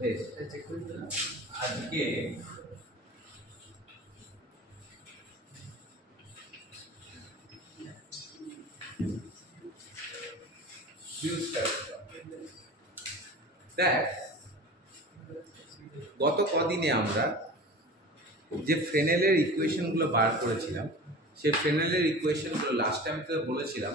বেশ আজকে দেখ গত কদিনে আমরা যে ফ্রেনেলের ইকুয়েশনগুলো বার করেছিলাম সেই ফ্রেনেলের ইকুয়েশনগুলো লাস্ট টাইম তো বলেছিলাম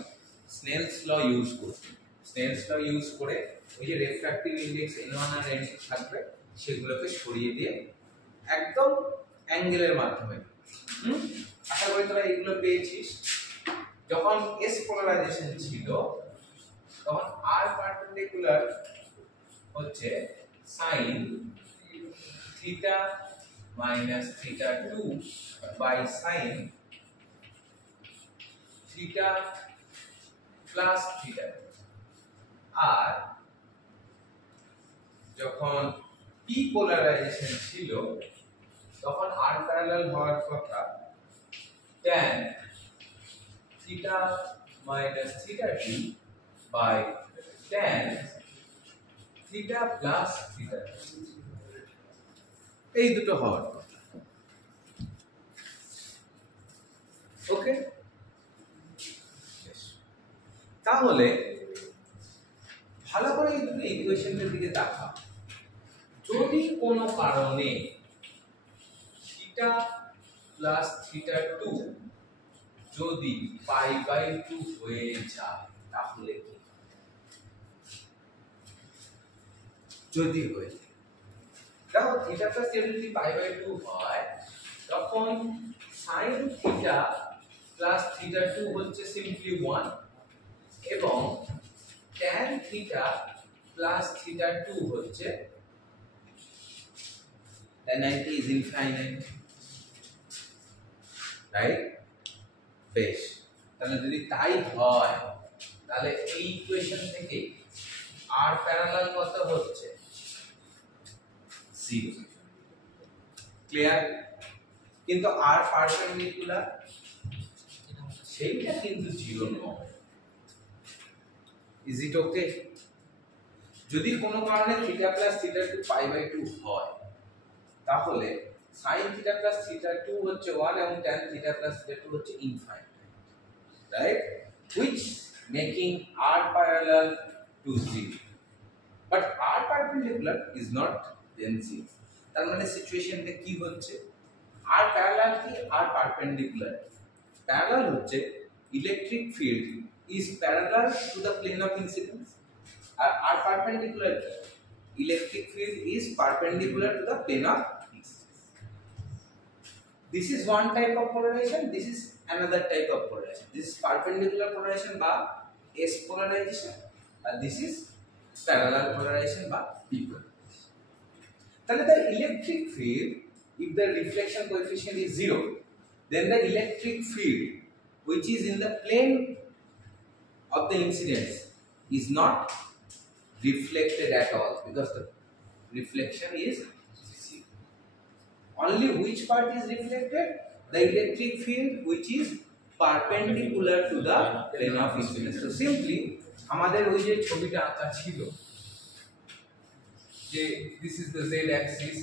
স্নেলস ল ইউজ করতে। স্নেলস ল ইউজ করে ওই যে রেফ্র্যাক্টিভ ইন্ডেক্স n1 আর n2 থাকবে সেগুলোকে সরিয়ে দিয়ে একদম অ্যাঙ্গেলের মাধ্যমে আশা করি তোরা এগুলো পেয়েছিস। যখন এস পোলারাইজেশন ছিল তখন আর পারপেন্ডিকুলার হচ্ছে sin theta minus theta 2 by sin theta plus theta. আর যখন পি পোলারাইজেশন ছিল তখন আর প্যারালাল হওয়ার কথা tan theta minus theta 2 by tan theta plus theta. এই দুটো হওয়ার কথা। ওকে, তাহলে ভালো করে এই দুটো ইকুয়েশনের দিকে তাকাও। যদি কোনো কারণে থিটা প্লাস থিটা 2 যদি পাই বাই 2 হয়ে যায় তাহলে কি? যদি হয়ে যায় দেখো থিটা প্লাস থিটা যদি পাই বাই 2 হয় তখন sin থিটা প্লাস থিটা 2 হচ্ছে সিম্পলি 1 এবং tan থিটা প্লাস থিটা 2 হচ্ছে tan it is infinite, right? বেশ, তাহলে যদি তাই হয় তাহলে এই ইকুয়েশন থেকে আর প্যারালাল কত হচ্ছে? 0। ক্লিয়ার? কিন্তু আর পারপেন্ডিকুলার সেইটা কিন্তু 0 নয়। Is it okay? যদি কোনো কারণে theta plus theta 2 pi by 2 হয় তাহলে sin থিটা প্লাস থিটা 2 হচ্ছে 1 এবং tan থিটা প্লাস থিটা 2 হচ্ছে infinite, right? which making r parallel to 0 but r perpendicular is not then 0। তার মানে সিচুয়েশনটা কি হচ্ছে? r parallel কি r perpendicular? parallel হচ্ছে electric field is parallel to the plane of incidence আর r perpendicular কি? electric field is perpendicular to the plane of incidence. This is one type of polarization, this is another type of polarization. This is perpendicular polarization by S polarization and this is parallel polarization by P polarization. Then the electric field, if the reflection coefficient is 0, then the electric field which is in the plane of the incidence is not reflected at all because the reflection is 0. Only which part is reflected? The electric field which is perpendicular to the plane of incidence. So simply আমাদের ওই যে ছবিটা আঁকা ছিল যে this is the z axis,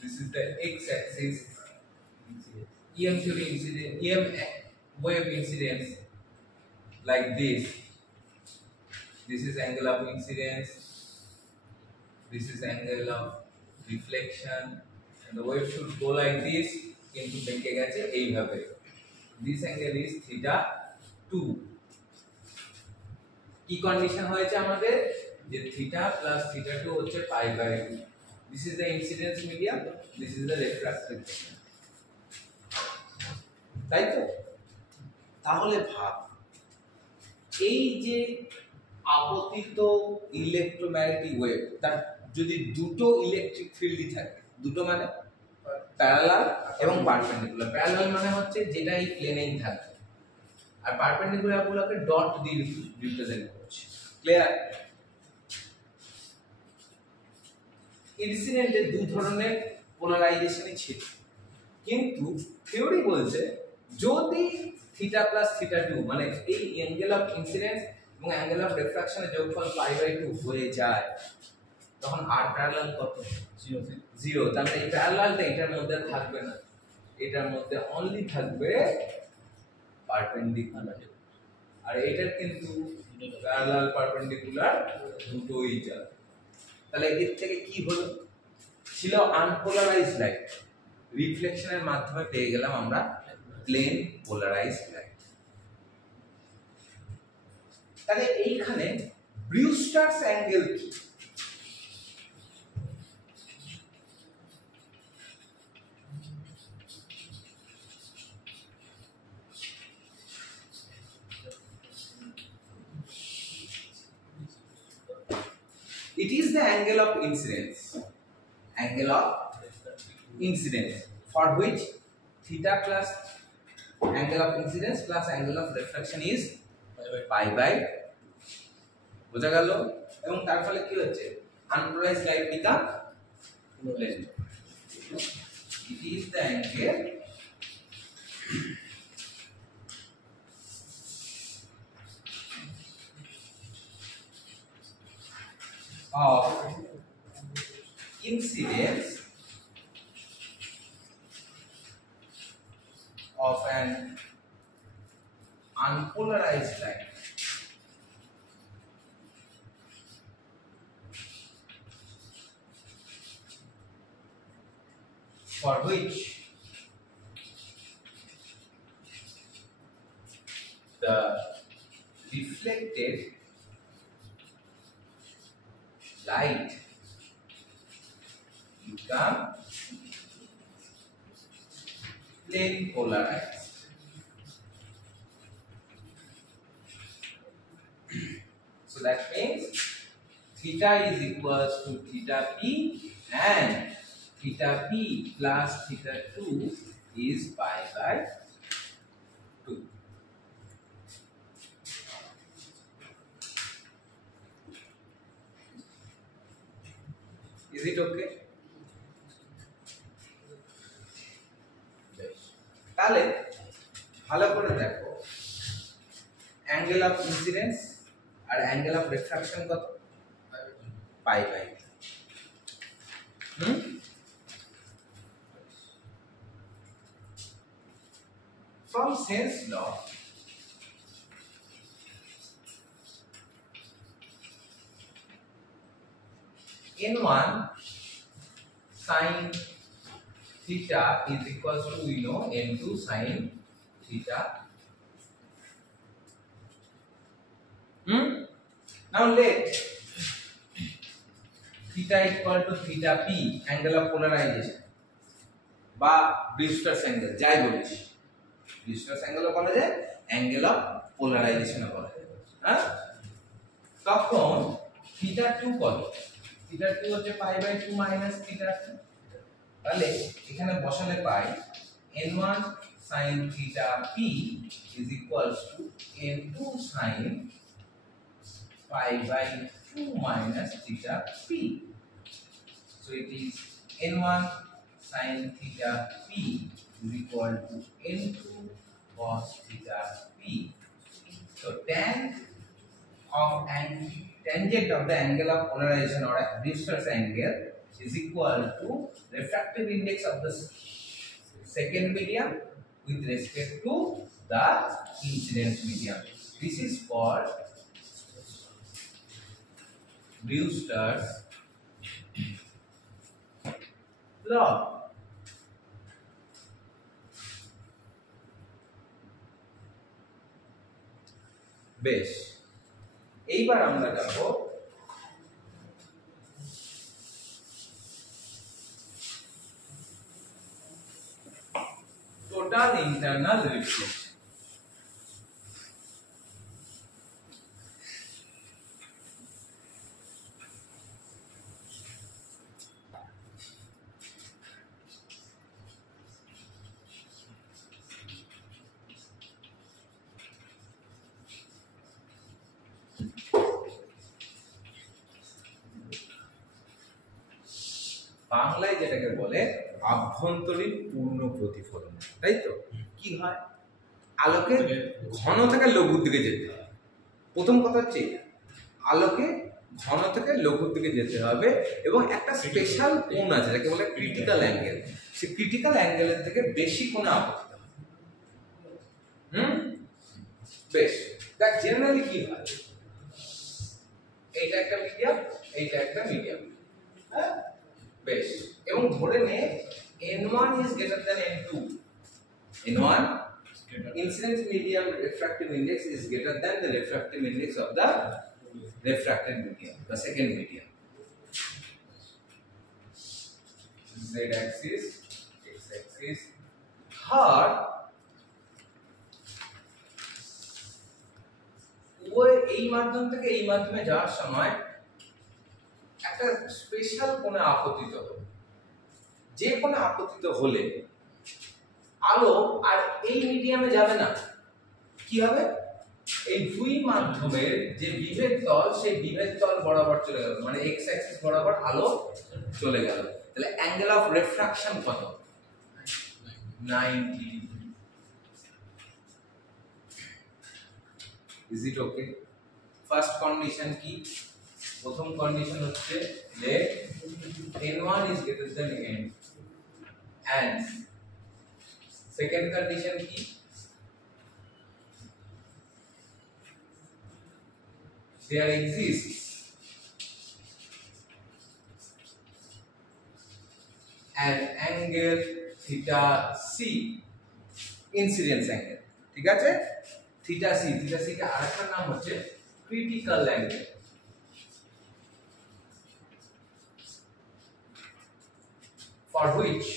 this is the x axis, EM theory incidence, EM wave incidence like this. This is angle of incidence, this is angle of reflection, and the wave should go like this কিন্তু বেঁকে গেছে এইভাবে। This angle is theta 2। কি কন্ডিশন হয়েছে আমাদের? যে theta plus theta 2 হচ্ছে pi by 2। This is the incidence medium, this is the refractive medium। তাই তো? তাহলে ভাব এই যে আপতিত ইলেকট্রোম্যাগনেটিক ওয়েভ তার যদি দুটো ইলেকট্রিক ফিল্ডই থাকে, দুটো মানে প্যারালাল এবং পারপেন্ডিকুলার। প্যারালাল মানে হচ্ছে যেটা এই প্লেনেই থাকে আর পারপেন্ডিকুলার গুলোকে ডট দিয়ে রিপ্রেজেন্ট করছে। ক্লিয়ার? ইনসিডেন্টে দু ধরনের পোলারাইজেশনই ছিল কিন্তু থিওরি বলছে যদি থিটা প্লাস থিটা 2 মানে এই অ্যাঙ্গেল অফ ইনসিডেন্স এবং অ্যাঙ্গেল অফ রিফ্রাকশনের যোগফল পাই বাই 2 হয়ে যায় তখন r প্যারালাল কত 0 তার মানে এই প্যারালালটা এটার মধ্যে থাকবে না, এটার মধ্যে অনলি থাকবে পারপেন্ডিকুলার, আর এটার কিন্তু প্যারালাল পারপেন্ডিকুলার দুটোই যাবে। তাহলে এর থেকে কি হলো, ছিল আনপোলারাইজড লাইট, রিফ্লেকশনের মাধ্যমে পেয়ে গেলাম আমরা প্লেন পোলারাইজড লাইট। তাহলে এইখানে ব্রিউস্টারস অ্যাঙ্গেল কি? It is the angle of incidence, for which theta plus angle of incidence plus angle of reflection is pi by, বোঝা গেল? এবং তার ফলে কি হচ্ছে, unpolarized light become plane. It is the angle of incidence of an unpolarized light for which the reflected light become plane polarized. So that means theta is equals to theta p, and theta p plus theta 2 is pi by 2. Is it okay? তাহলে ভালো করে দেখো, angle of incidence আর angle of refraction কত, pi by. From sense law, n1 sin theta is equals to, we know, n2 sin theta. Now let theta equal to theta p, angle of polarization, বা ব্রিউস্টারস অ্যাঙ্গেল, যাই বলিস, ব্রিউস্টারস অ্যাঙ্গেলও বলা যায়, অ্যাঙ্গেল অফ পোলারাইজেশনও বলা যায়। হ্যাঁ, তখন থিটা 2 কত, থিটা 2 হচ্ছে পাই বাই 2 মাইনাস থিটা 2। তাহলে এখানে বসালে পাই n1 sin theta p is equals to n2 sin pi by 2 minus theta p. So it is n1 sin theta p is equal to n2 cos theta p. So tangent of the angle of polarization or a Brewster's angle is equal to refractive index of the second medium with respect to the incident medium. This is called Brewster's law. বেশ, এইবার আমরা যাব total internal reflection. বাংলায় যেটাকে বলে আভ্যন্তরীণ পূর্ণ প্রতিফলন, তাই তো? কি হয়, আলোকে ঘন থেকে লঘুর দিকে যেতে হয়। প্রথম কথা হচ্ছে আলোকে ঘন থেকে লঘুর দিকে যেতে হবে এবং একটা স্পেশাল কোণ আছে যাকে বলে ক্রিটিক্যাল অ্যাঙ্গেল, সেই ক্রিটিক্যাল অ্যাঙ্গেলের থেকে বেশি কোণে আপতিত হবে। বেশ, দেখ জেনারেলি কি হয়, এইটা একটা মিডিয়াম, এইটা একটা মিডিয়াম, হ্যাঁ বেশ, এবং ধরে নে n1 is greater than n2, n1 incident medium refractive index is greater than the refractive index of the refracted medium, the second medium. Z axis, x axis, আর ওই এই মাধ্যম থেকে এই মাধ্যমে যাওয়ার সময় একটা স্পেশাল কোণে আপতিত হবে, যে কোণে আপতিত হলে আলো আর এই মিডিয়ামে যাবে না, কি হবে, এই দুই মাধ্যমের যে বিভেদ তল সেই বিভেদ তল বরাবর চলে গেল, মানে এক্স অ্যাক্সিস বরাবর আলো চলে গেল। তাহলে অ্যাঙ্গেল অফ রিফ্রাকশন কত, 90 degree. Is it okay? First condition কি, প্রথম কন্ডিশন হচ্ছে যে n1 is greater than n, and second condition কি, there exists an angle theta c, incidence angle, ঠিক আছে, theta c কে আরেকটা নাম হচ্ছে critical angle, for which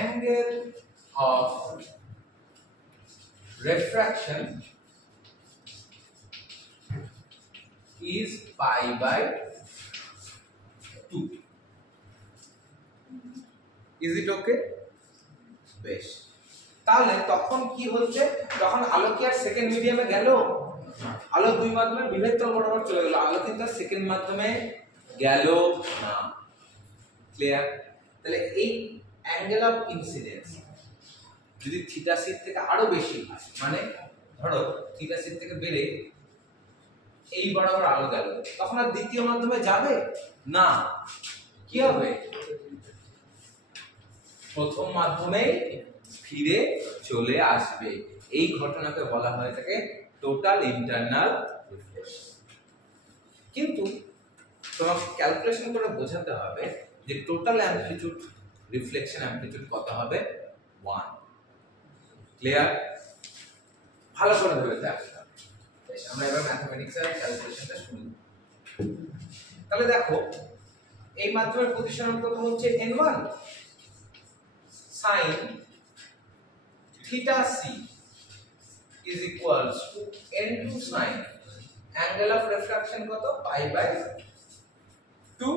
angle of refraction is pi by 2. Is it okay? বেশ, তাহলে তখন কি হচ্ছে, যখন আলো কি আর সেকেন্ড মিডিয়ামে গেল, আলো দুই মাধ্যমে বিভেদ তল বরাবর চলে গেল, আলো কিন্তু সেকেন্ড মাধ্যমে গেল না। ক্লিয়ার? তাহলে এই অ্যাঙ্গেল অফ ইনসিডেন্স যদি থিটা সি থেকে আরো বেশি হয়, মানে ধরো থিটা সি থেকে বেড়ে এই বরাবর আলো গেল, তখন আর দ্বিতীয় মাধ্যমে যাবে না, কি হবে, প্রথম মাধ্যমে ফিরে চলে আসবে। এই ঘটনাকে বলা হয় থাকে টোটাল ইন্টারনাল রিফ্লেকশন। কিন্তু তোমাকে ক্যালকুলেশন করে বোঝাতে হবে যে টোটাল অ্যামপ্লিটিউড রিফ্লেকশন অ্যামপ্লিটিউড কত হবে, 1। ক্লিয়ার? ভালো করে ভেবে দেখতে হবে। বেশ, আমরা এবার ম্যাথমেটিক্সের ক্যালকুলেশনটা শুরু করব। তাহলে দেখো এই মাধ্যমের পজিশন কত হচ্ছে n1 sin theta c is equals to n2 sin angle of refraction কত, pi by 2।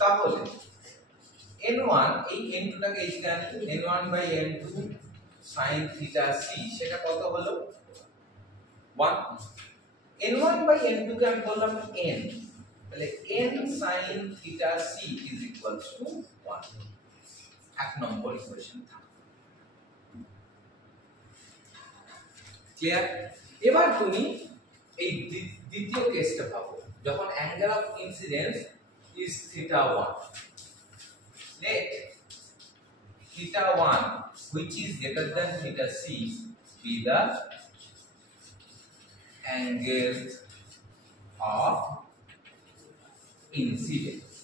তাহলে n1, এই n2 টাকে এই জায়গায় আনি, n1 by n2 sin theta c সেটা কত হলো, 1। n1 by n2 কে আমি বললাম n, তাহলে n sin theta c is equals to 1। এক নম্বর ইকুয়েশন থাকে। ক্লিয়ার? এবার তুমি এই দ্বিতীয় কেসটা ভাবো, যখন angle of incidence is theta 1, let theta 1 which is greater than theta c be the angle of incidence।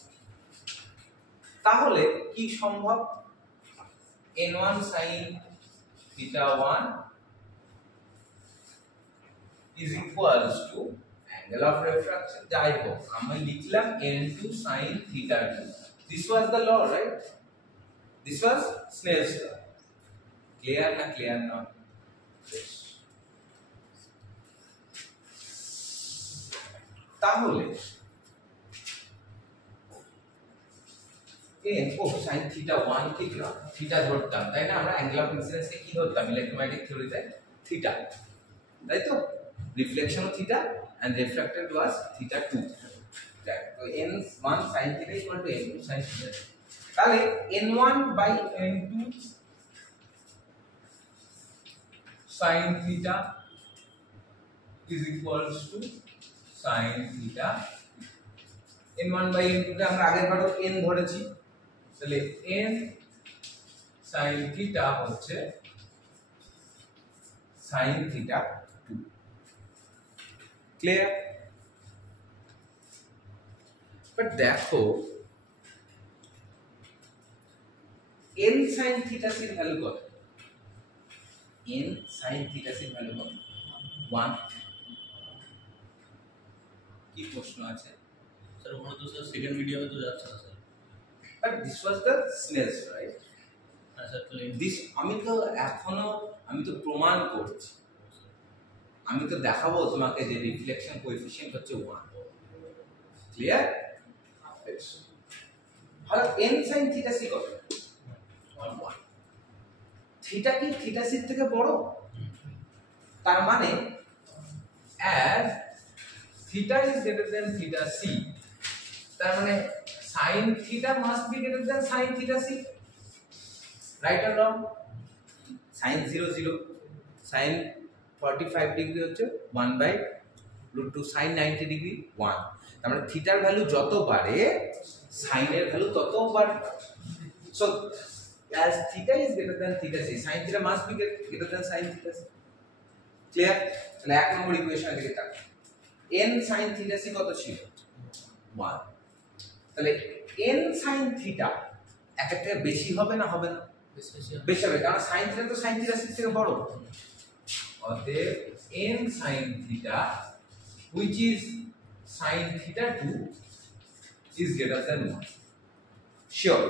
তাহলে কি সম্ভব, n1 sin theta 1 is equals to angle of refraction, যাই হোক আমি লিখলাম n2 sin theta 2। this was the law, right? this was Snell's law। clear না, clear না? তাহলে sin theta 1 ঠিক না, থিটা ধরতাম, তাই না, আমরা অ্যাঙ্গেল অফ ইনসিডেন্স কে কি ধরতাম ইলেক্ট্রোম্যাগনেটিক থিওরিতে, থিটা, তাই তো, রিফ্লেকশন ও theta and refracted was theta 2। তো n1 sin theta equal to n2 sin theta। তাহলে n1 by n2 sin theta is equals to sin theta n1 by n2 কে আমরা আগের বারও n ধরেছি, তাহলে n sin theta হচ্ছে sin theta 2। ক্লিয়ার? বাট দেখো n sin theta c এর ভ্যালু কত? n sin theta c এর ভ্যালু কত? 1। কি প্রশ্ন আছে স্যার? ওখানে তো স্যার সেকেন্ড মিডিয়ামে তো যাচ্ছে না sir. But this was the snails right. হ্যাঁ স্যার, দিস আমি তো প্রমাণ করছি, আমি তো দেখাবো তোমাকে যে রিফ্লেকশন কোএফিশিয়েন্ট হচ্ছে 1। ক্লিয়ার? আর n sin theta c কত? 1। থিটা কি থিটা c থেকে বড়? তার মানে as theta is greater than theta c, তার মানে sin theta must be greater than sin theta c, right or wrong? sin 0 0, sin 45 ডিগ্রি হচ্ছে 1/√2, sin 90 ডিগ্রি 1। তার মানে থিটার ভ্যালু যত বাড়ে sin এর ভ্যালু তত বাড়ে। So as theta is greater than theta c, sin theta must be greater than sin theta c। Clear? তাহলে এক নম্বর ইকুয়েশন দিকে তাকাও, n sin theta c কত ছিল? 1। তাহলে n sin theta একের থেকে বেশি হবে না হবে না? বেশি হবে, কারণ sin theta তো sin theta c থেকে বড়। অতএব n sin theta which is sin theta 2 is greater than 1। Sure?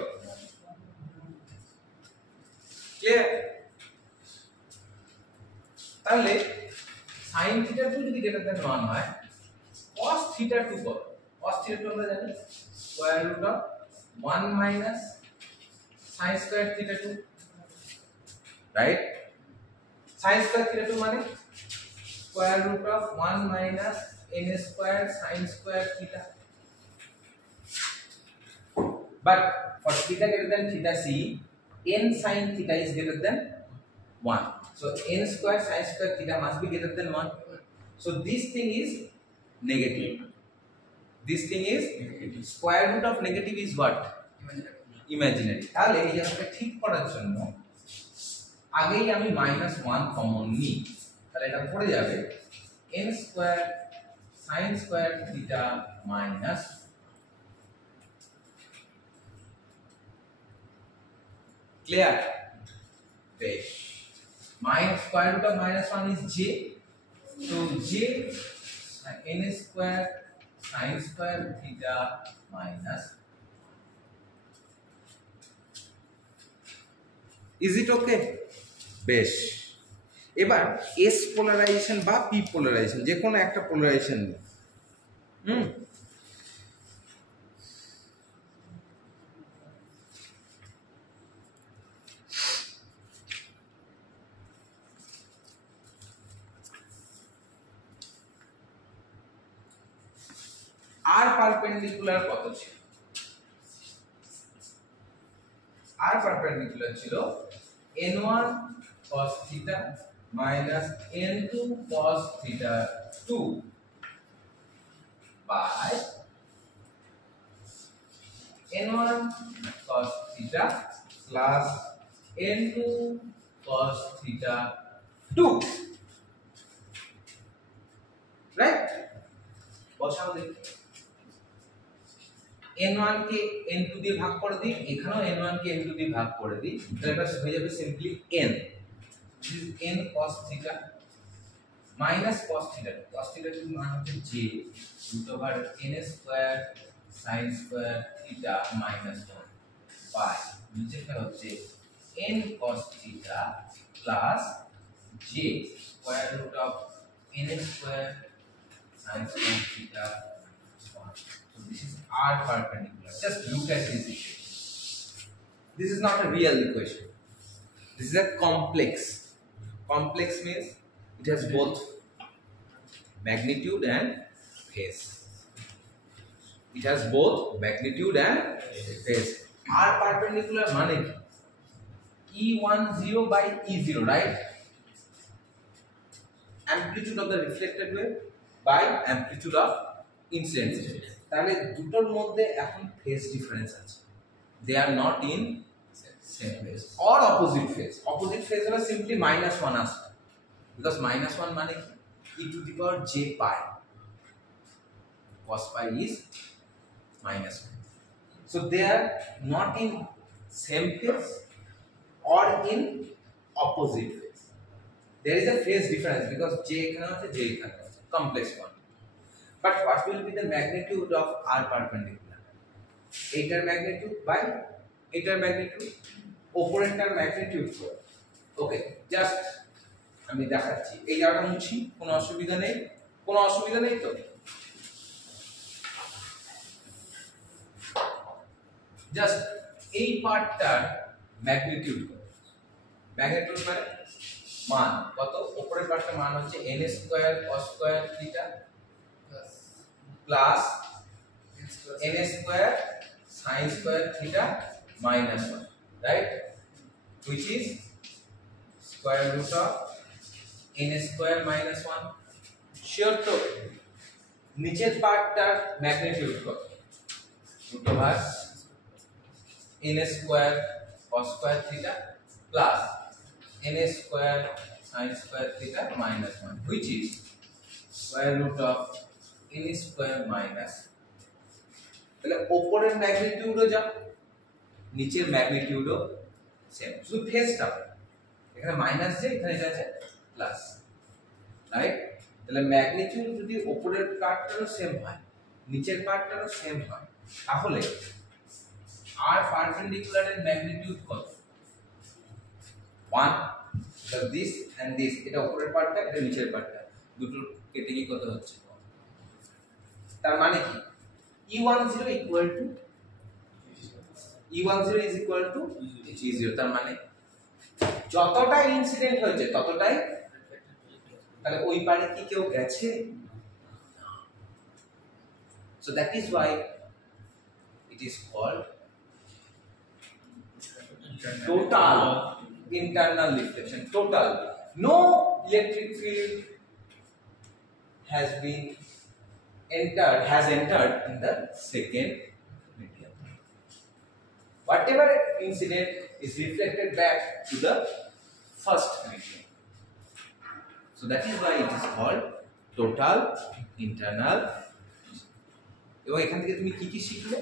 Clear? তাহলে sin theta 2 যদি greater than 1 হয়, cos theta 2 কত? cos theta 2 আমরা জানি square root of 1 minus sin square theta 2, right? sin square theta 2 মানে square root of 1 minus n square sin square theta। But for theta greater than theta c, n sin theta is greater than 1. So n square sin square theta must be greater than 1. So this thing is negative. This thing is square root of negative is what? Imaginary. তাহলে এই জায়গাটা ঠিক করার জন্য আগেই আমি -1 কমন নিই, তাহলে এটা পড়ে যাবে n square sin square theta minus clear? বেশ, square root of -1 is j, so j n square sin square theta minus, is it okay? বেশ, এবার s পোলারাইজেশন বা p পোলারাইজেশন যে কোনো একটা পোলারাইজেশন r পারপেন্ডিকুলার কত ছিল? r পারপেন্ডিকুলার ছিল n1 cos theta minus n2 cos theta 2 by n1 cos theta plus n2 cos theta 2, right? বসাও দেখি, n1 কে n2 দিয়ে ভাগ করে দিই, এখানেও n1 কে n2 দিয়ে ভাগ করে দিই, তাহলে এটা হয়ে যাবে simply n, this is n cos theta minus cos theta 2 মান হচ্ছে j root over n square sin square theta minus 1 by নিচেটা হচ্ছে n cos theta plus j square root of n square sin square theta 1. So this is r perpendicular. Just look at this equation. This is not a real equation. This is a complex. Complex means it has both magnitude and phase. It has both magnitude and phase. R perpendicular মানে কি? E10 by E0, right? amplitude of the reflected wave by amplitude of incident wave তাহলে দুটোর মধ্যে এখন phase difference আছে they are not in same phase or opposite phase হলো simply -1 আসবে because -1 মানে কি e to the power j pi cos pi is -1 so they are not in same phase or in opposite phase there is a phase difference because j এখানে আছে j এখানে আছে complex one but what will be the magnitude of r perpendicular এটার magnitude by এটার magnitude উপরেরটার magnitude ওকে জাস্ট আমি দেখাচ্ছি এই জায়গাটা মুছি কোনো অসুবিধা নেই তো জাস্ট এই পার্টটার ম্যাগনিটিউড মানে মান কত উপরের পার্টটার মান হচ্ছে n square cos square theta plus n square sin square theta minus 1 right which is square root of n square minus 1 sure তো নিচের পার্টটার ম্যাগনিটিউড কত root over n square cos square theta plus n square sin square theta minus 1 which is square root of n square minus তাহলে উপরের ম্যাগনিটিউডও যা নিচের ম্যাগনিটিউডও সেম শুধু ফেজটা এখানে মাইনাস যে এখানে যাচ্ছে প্লাস রাইট তাহলে ম্যাগনিটিউড যদি উপরের পার্টটারও সেম হয় নিচের পার্টটারও সেম হয় তাহলে r perpendicular এর ম্যাগনিটিউড কত 1 so this and this এটা উপরের পার্টটা এটা নিচের পার্টটা দুটো কেটে কি কত হচ্ছে তার মানে কি e10 equal to e10 is equal to e0 তার মানে যতটা ইনসিডেন্ট হয়েছে ততটাই তাহলে ওই পারে কি কেউ গেছে so that is why it is called total internal reflection total no electric field has entered in the second medium whatever incident is reflected back to the first medium so that is why it is called total internal এবং এখান থেকে তুমি কি শিখলে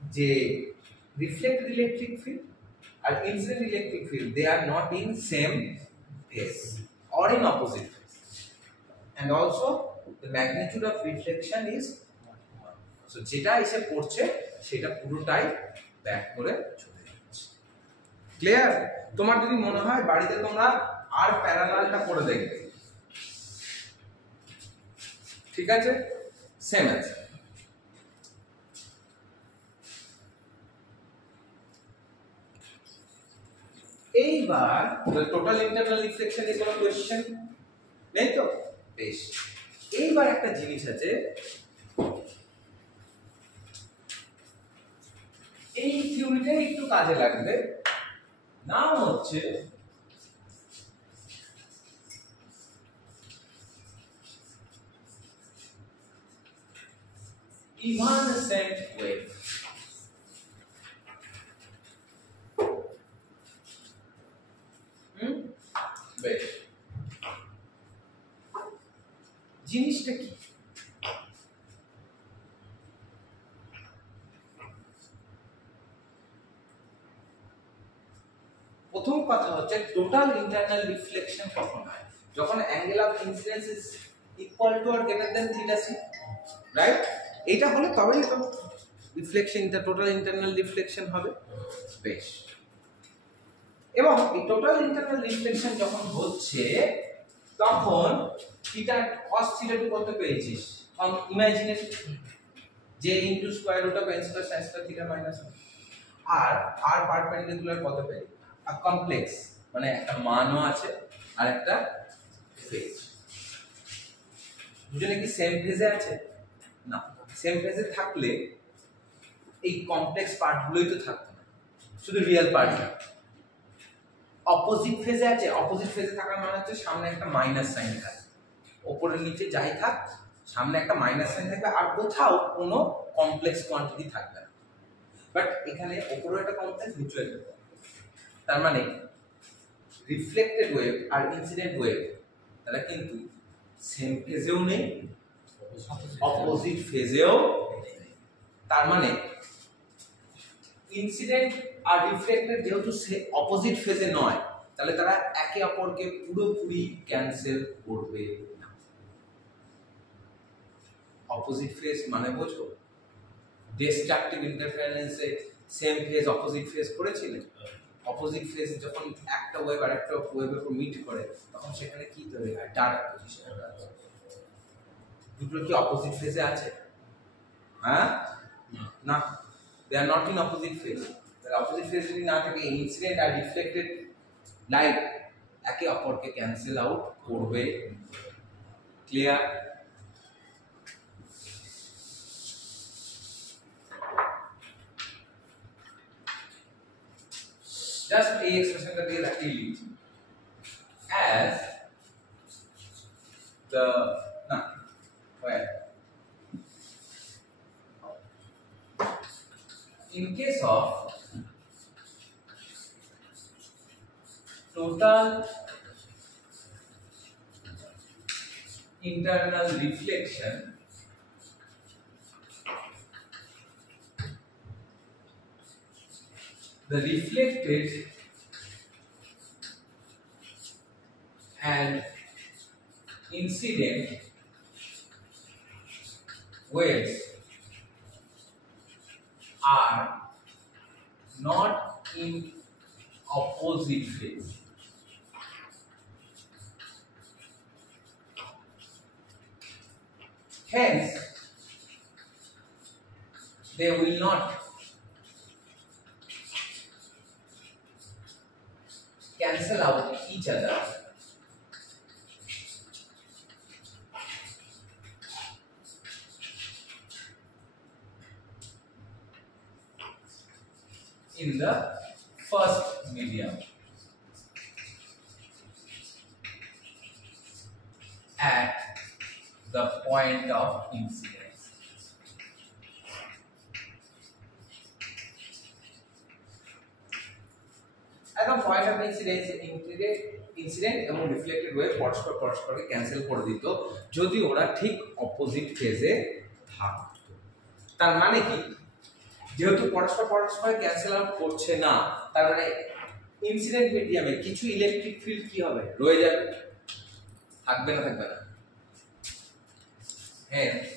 যে reflected electric field and incident electric field they are not in same phase or in opposite phase and also the magnitude of reflection is so যেটা এসে পড়ছে সেটা পুরোটাই ব্যাক করে চলে যাচ্ছে ক্লিয়ার তোমার যদি মনে হয় বাড়িতে তোমরা আর প্যারালালটা করে দেখবে ঠিক আছে সেম আছে এইবার টোটাল ইন্টারনাল রিফ্লেকশন এর কোনো কোশ্চেন নেই তো বেশ এইবার একটা জিনিস আছে এই থিওরিটা একটু কাজে লাগবে নাম হচ্ছে evanescent wave বেশ জিনিসটা কি প্রথম কথা হচ্ছে টোটাল ইন্টারনাল রিফ্লেকশন কখন হয় যখন angle of incidence is equal to or greater than theta C right এটা হলে তবেই তো রিফ্লেকশন টোটাল ইন্টারনাল রিফ্লেকশন হবে বেশ এবং এই টোটাল ইন্টারনাল রিফ্লেকশন যখন হচ্ছে তখন থিটা cos থিটা টু কত পেয়েছিস imaginary j into square root of n square sin square theta minus 1 আর r পারপেন্ডিকুলার কত পেলি আর কমপ্লেক্স মানে একটা মানও আছে আর একটা ফেজ দুজনে কি সেম ফেজে আছে না সেম ফেজে থাকলে এই কমপ্লেক্স পার্টগুলোই তো থাকতো না শুধু রিয়েল পার্ট অপোজিট ফেজে আছে, অপোজিট ফেজে থাকার মানে হচ্ছে সামনে একটা মাইনাস সাইন থাকবে, ওপরে নিচে যাই থাক সামনে একটা মাইনাস সাইন থাকবে, আর কোথাও কোনো কমপ্লেক্স কোয়ান্টিটি থাকবে না। বাট এখানে ওপরে একটা কমপ্লেক্স, নিচে একটা complex। তার মানে রিফ্লেক্টেড ওয়েভ আর ইনসিডেন্ট ওয়েভ তারা কিন্তু সেম ফেজেও নেই, অপোজিট ফেজেও। তার মানে ইনসিডেন্ট আর রিফ্লেক্টেড যেহেতু অপোজিট ফেজে নয়, তাহলে তারা একে অপরকে পুরোপুরি ক্যান্সেল করবে না। অপোজিট ফেজ মানে বোঝো, ডিস্ট্রাকটিভ ইন্টারফারেন্সে সেম ফেজ অপোজিট ফেজ করেছিলেন, অপোজিট ফেজ যখন একটা ওয়েভ আর একটা ওয়েভের উপর মিট করে তখন সেখানে কি তৈরি হয়, ডার্ক পজিশন। দুটো কি অপোজিট ফেজে আছে? হ্যাঁ না, they are not in opposite phase. The opposite phase যদি না থাকে, ইনসিডেন্ট আর রিফ্লেক্টেড লাইট একে অপরকে ক্যান্সেল আউট করবে। ক্লিয়ার? জাস্ট এই এক্সপ্রেশনটা দিয়ে রাখিয়ে লিখি as the না where in case of total internal reflection, the reflected and incident waves are not in opposite phase. Hence, they will not cancel out each other in the first medium at the point of incidence. At the point of incidence, incident এবং reflected wave পরস্পরকে ক্যান্সেল করে দিত যদি ওরা ঠিক অপোজিট ফেজে থাকতো। তার মানে কি, যেহেতু পরস্পর ক্যান্সেল আউট করছে না, তার মানে ইনসিডেন্ট মিডিয়ামে কিছু ইলেকট্রিক ফিল্ড কি হবে, রয়ে যাবে, থাকবে না থাকবে না। Hence,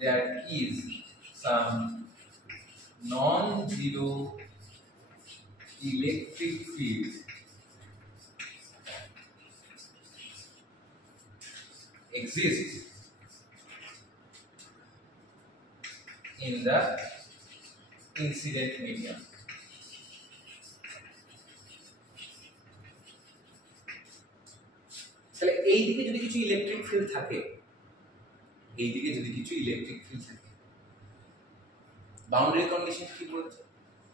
there is some non-zero electric field exists in the incident medium. তাহলে এই দিকে যদি কিছু ইলেকট্রিক ফিল্ড থাকে, এই দিকে যদি কিছু ইলেকট্রিক ফিল্ড থাকে, বাউন্ডারি কন্ডিশন কি বলছে,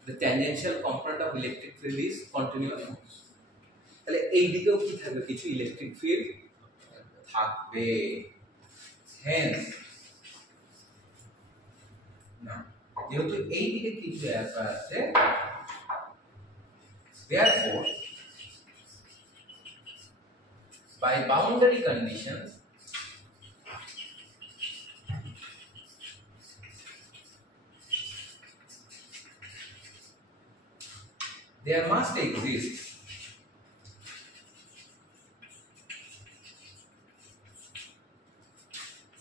the tangential component of electric field is continuous। তাহলে এই দিকেও কি থাকবে, কিছু ইলেকট্রিক ফিল্ড থাকবে। hence না, যেহেতু এই দিকে কিছু আছে, therefore by boundary conditions there must exist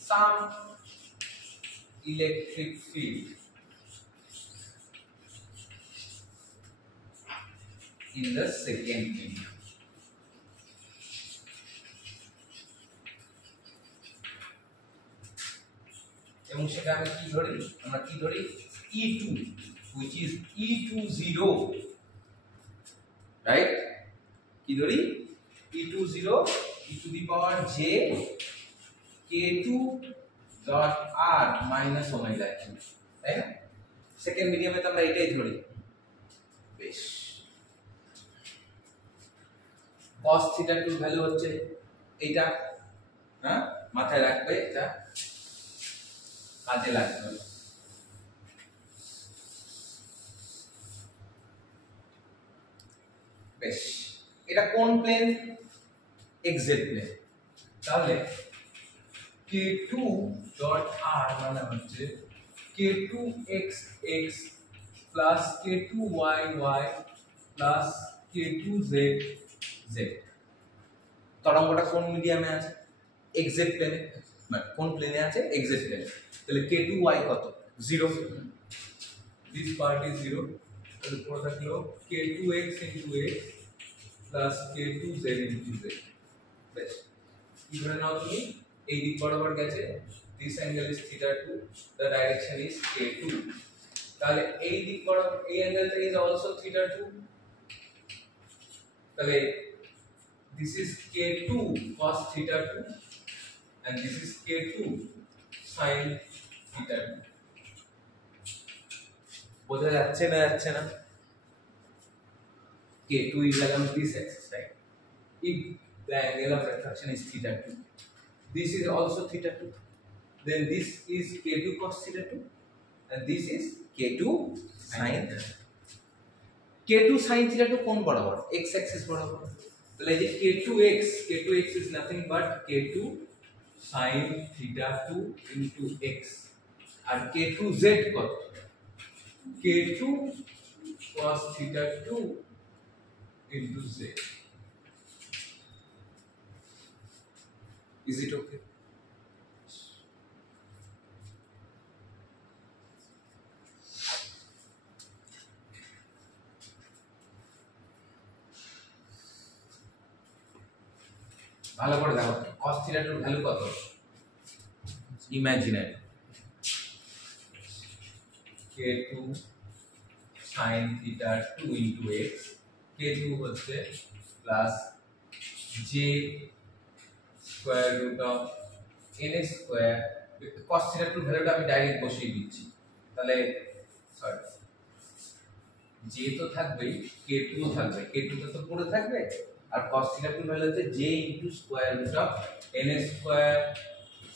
some electric field in the second medium। এবং সেটা আমি কি ধরি, আমরা কি ধরি, E2 which is E20, right? কি ধরি, E20 e to the power j k2 dot r minus omega q, তাই না? সেকেন্ড মিডিয়ামে তো আমরা এটাই ধরি। বেশ, cos থিটা 2 ভ্যালু হচ্ছে এইটা, হ্যাঁ মাথায় রাখবে, এটা কাজে লাগবে। বেশ, এটা কোন প্লেন? xz plane. তাহলে k2 ডট r মানে হচ্ছে k2xx plus k2yy plus k2zz। তরঙ্গটা কোন মিডিয়ামে আছে? xz প্লেনে। মানে কোন প্লেনে আছে? xz প্লেনে। তাহলে k2y কত? 0। This part is 0। তাহলে পড়ে থাকলো k2x into x plus k2z into z। বেশ, কি ধরে নাও তুমি? এই দিক বরাবর গেছে, this angle is theta 2, the direction is k2। তাহলে এই দিক বরাবর এই অ্যাঙ্গেলটা is also theta 2। তাহলে this is k2 cos theta 2 and this is k2 sin theta 2। বোঝা যাচ্ছে না? যাচ্ছে না? k2 is along this axis, right? If the angle of refraction is theta 2, this is also theta 2, then this is k2 cos theta 2 and this is k2 sin k2 sin theta 2 কোন বরাবর? x axis বরাবর। তাহলে এই যে k2x is nothing but k2 sin theta 2 into x, আর k2z কত? k2 cos theta 2 into z। Is it okay? ভালো করে দেখো, cos theta 2 ভ্যালু কত? Imaginary k2 sin theta 2 into x, k2 হচ্ছে plus j square root of n square. cos theta 2 ভ্যালুটা আমি ডাইরেক্ট বসিয়ে দিচ্ছি। তাহলে সরি, j তো থাকবেই, k2 ও থাকবে, k2 তো পড়ে থাকবে, আর cos theta 2 ভ্যালু হচ্ছে j into square root of n square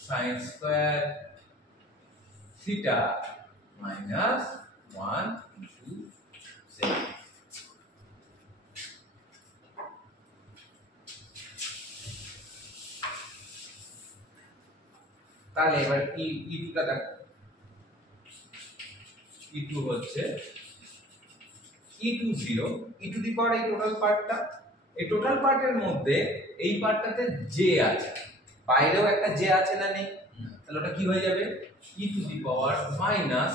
sin square theta minus 1 into z। তাহলে এবার e2 টা দেখো, e2 হচ্ছে e2 0 e টু দি পাওয়ার এই টোটাল পার্টটা, এই টোটাল পার্টের মধ্যে এই পার্টটাতে j আছে, বাইরেও একটা j আছে না নেই? তাহলে ওটা কি হয়ে যাবে? e to the power minus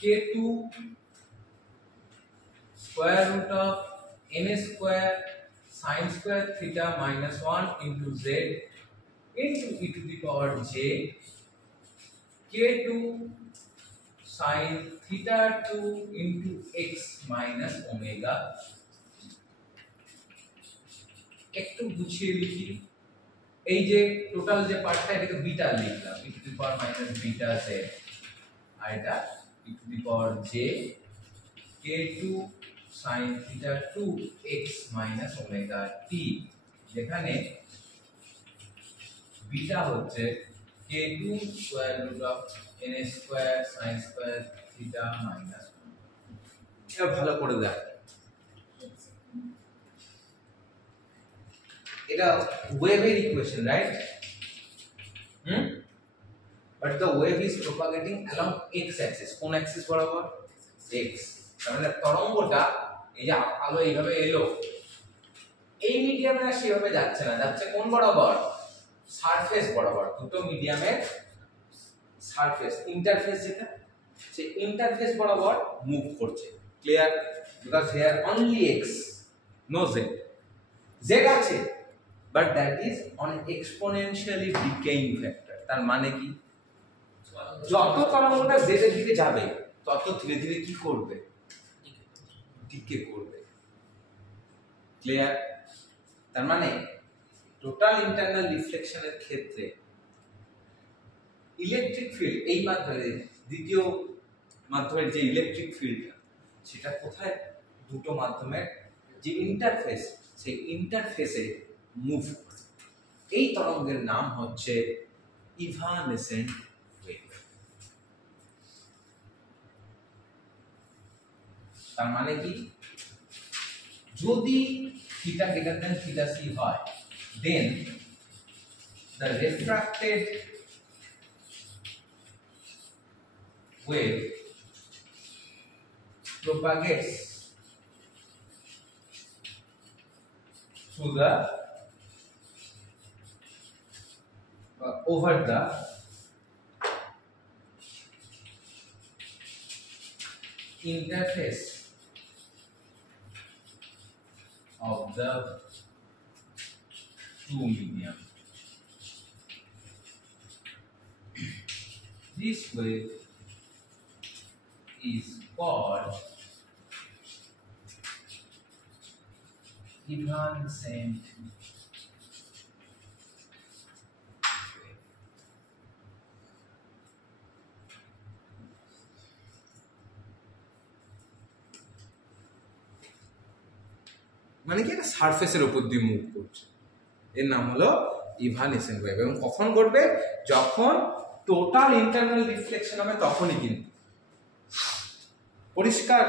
k2 square root of n square sin square theta minus 1 into z into e to the power j k2 sin theta 2 into x minus omega। একটু গুছিয়ে লিখি, এই যে টোটাল যে পার্টটা এটাকে বিটা লিখলাম, e to the power minus beta z, আর এটা e to the power j k2 sin theta 2 x minus omega t, যেখানে বিটা হচ্ছে k2 square root of n square sin square theta minus 1। এটা ভালো করে দেখ, এটা ওয়েভের equation, right? But the wave is propagating along x axis. কোন axis বরাবর? x। তার মানে তরঙ্গটা এই যে আলো এইভাবে এলো, এই মিডিয়ামে আর সেভাবে যাচ্ছে না, যাচ্ছে কোন বরাবর? সারফেস বরাবর। দুটো মিডিয়ামের সারফেস, ইন্টারফেস যেটা, সেই ইন্টারফেস বরাবর মুভ করছে। Clear? Because here only x, no z। z আছে, but that is on exponentially decaying factor. তার মানে কি? যত তরঙ্গটা z এর দিকে যাবে তত ধীরে ধীরে কি করবে? ডিকে করবে। ক্লিয়ার? তার মানে টোটাল ইন্টারনাল রিফ্লেকশনের ক্ষেত্রে ইলেকট্রিক ফিল্ড, এই মাধ্যমে দ্বিতীয় মাধ্যমের যে ইলেকট্রিক ফিল্ডটা, সেটা কোথায় দুটো মাধ্যমের যে ইন্টারফেস, সেই ইন্টারফেসে মুভ করে। এই তরঙ্গের নাম হচ্ছে ইভানেসেন্ট ওয়েভ। তার মানে কি, যদি থিটা গ্রেটার দেন থিটা সি হয়, then the refracted wave propagates through the over the interface of the two medium. This wave is called evanescent wave. মানে কি, এটা সারফেসের উপর দিয়ে মুভ করছে, এর নাম হলো ইভানেসেন্ট ওয়েভ। এবং কখন ঘটবে? যখন টোটাল ইন্টারনাল রিফ্লেকশন হবে তখনই কিন্তু। পরিষ্কার?